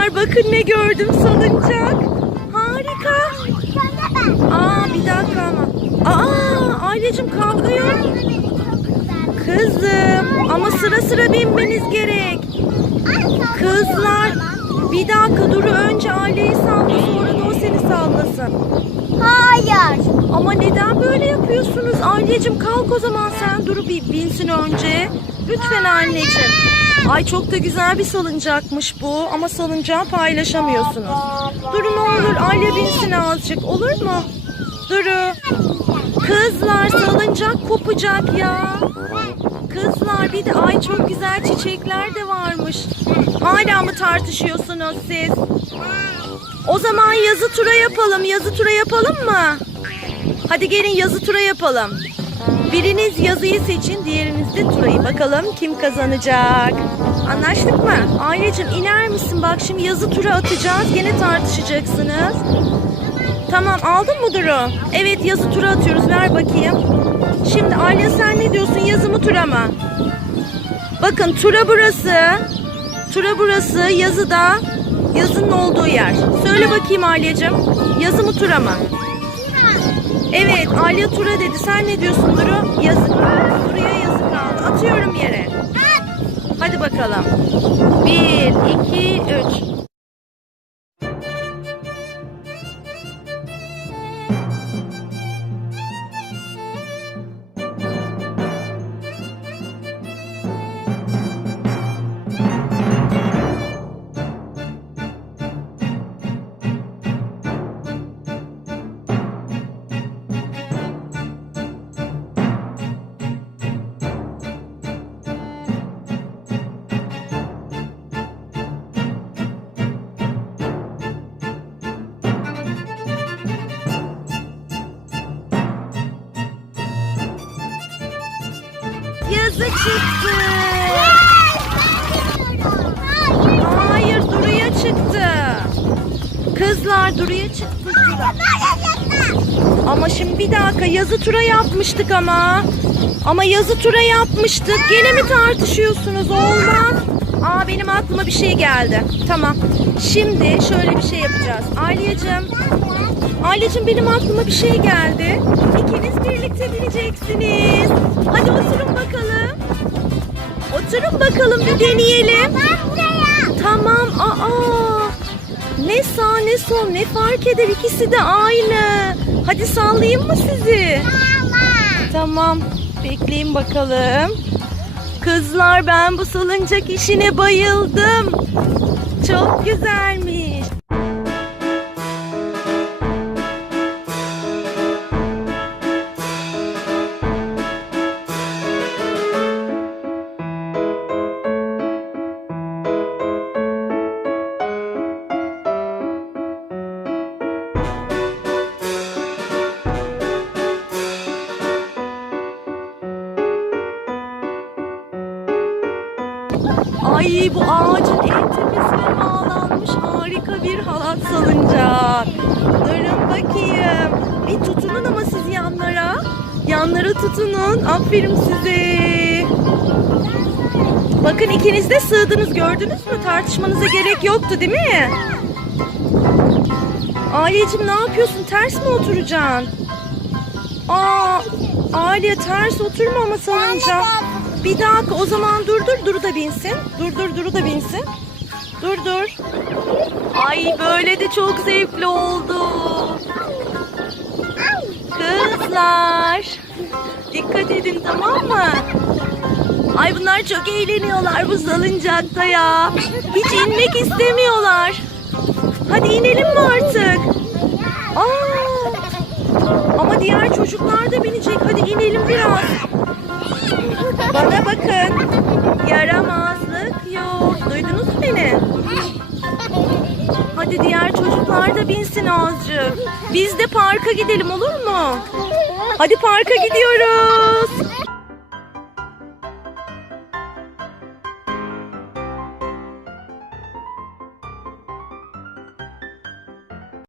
Kızlar bakın ne gördüm salıncak. Harika. Aa bir dakika ama. Aa ailecim kavga yok. Kızım ama sıra sıra binmeniz gerek. Kızlar bir dakika Duru önce aileyi salla sonra da o seni sallasın. Hayır. Ama neden böyle yapıyorsunuz? Anneciğim kalk o zaman sen Duru bir binsin önce. Lütfen anneciğim. Ay çok da güzel bir salıncakmış bu ama salıncağı paylaşamıyorsunuz. Duru ne olur aile binsin azıcık olur mu? Duru. Kızlar salıncak kopacak ya. Kızlar bir de ay çok güzel çiçekler de varmış. Hala mı tartışıyorsunuz siz? O zaman yazı tura yapalım. Yazı tura yapalım mı? Hadi gelin yazı tura yapalım. Biriniz yazıyı seçin, diğeriniz de turayı. Bakalım kim kazanacak? Anlaştık mı? Ailecim iner misin? Bak şimdi yazı tura atacağız. Gene tartışacaksınız. Tamam aldın mı Duru? Evet yazı tura atıyoruz. Ver bakayım. Şimdi Aile sen ne diyorsun? Yazı mı tura mı? Bakın tura burası. Tura burası. Yazı da yazının olduğu yer. Söyle bakayım Alya'cığım. Yazı mı tura mı? Evet Alya tura dedi. Sen ne diyorsun Duru? Yazı. Duru'ya yazı kaldı. Atıyorum yere. Hadi bakalım. Bir, iki, üç. Yazı çıktı. Hayır Duru'ya çıktı. Kızlar Duru'ya çıktı. Ama şimdi bir dakika yazı tura yapmıştık ama. Ama yazı tura yapmıştık. Gene mi tartışıyorsunuz? Olmaz. Aa benim aklıma bir şey geldi. Tamam. Şimdi şöyle bir şey yapacağız. Aileciğim. Aileciğim benim aklıma bir şey geldi. İkiniz birlikte bineceksiniz. Hadi oturun bakalım. Oturun bakalım bir deneyelim. Tamam. Aa. Ne sağ ne sol ne fark eder ikisi de aynı. Hadi sallayayım mı sizi? Tamam. Bekleyin bakalım. Kızlar ben bu salıncak işine bayıldım. Çok güzelmiş. Ay bu ağacın en tepesine bağlanmış harika bir halat salıncak. Durun bakayım. Bir tutunun ama siz yanlara. Yanlara tutunun. Aferin size. Bakın ikiniz de sığdınız gördünüz mü? Tartışmanıza gerek yoktu değil mi? Aileciğim ne yapıyorsun? Ters mi oturacaksın? Aa, Aliye ters oturma ama salıncak. Bir dakika o zaman dur dur Duru da binsin. Dur dur Duru da binsin. Dur dur. Ay böyle de çok zevkli oldu. Kızlar. Dikkat edin tamam mı? Ay bunlar çok eğleniyorlar bu salıncakta ya. Hiç inmek istemiyorlar. Hadi inelim mi artık? Aa, ama diğer çocuklar da binecek. Hadi inelim biraz. Bana bakın. Yaramazlık yok. Duydunuz beni? Hadi diğer çocuklar da binsin azıcık. Biz de parka gidelim olur mu? Hadi parka gidiyoruz.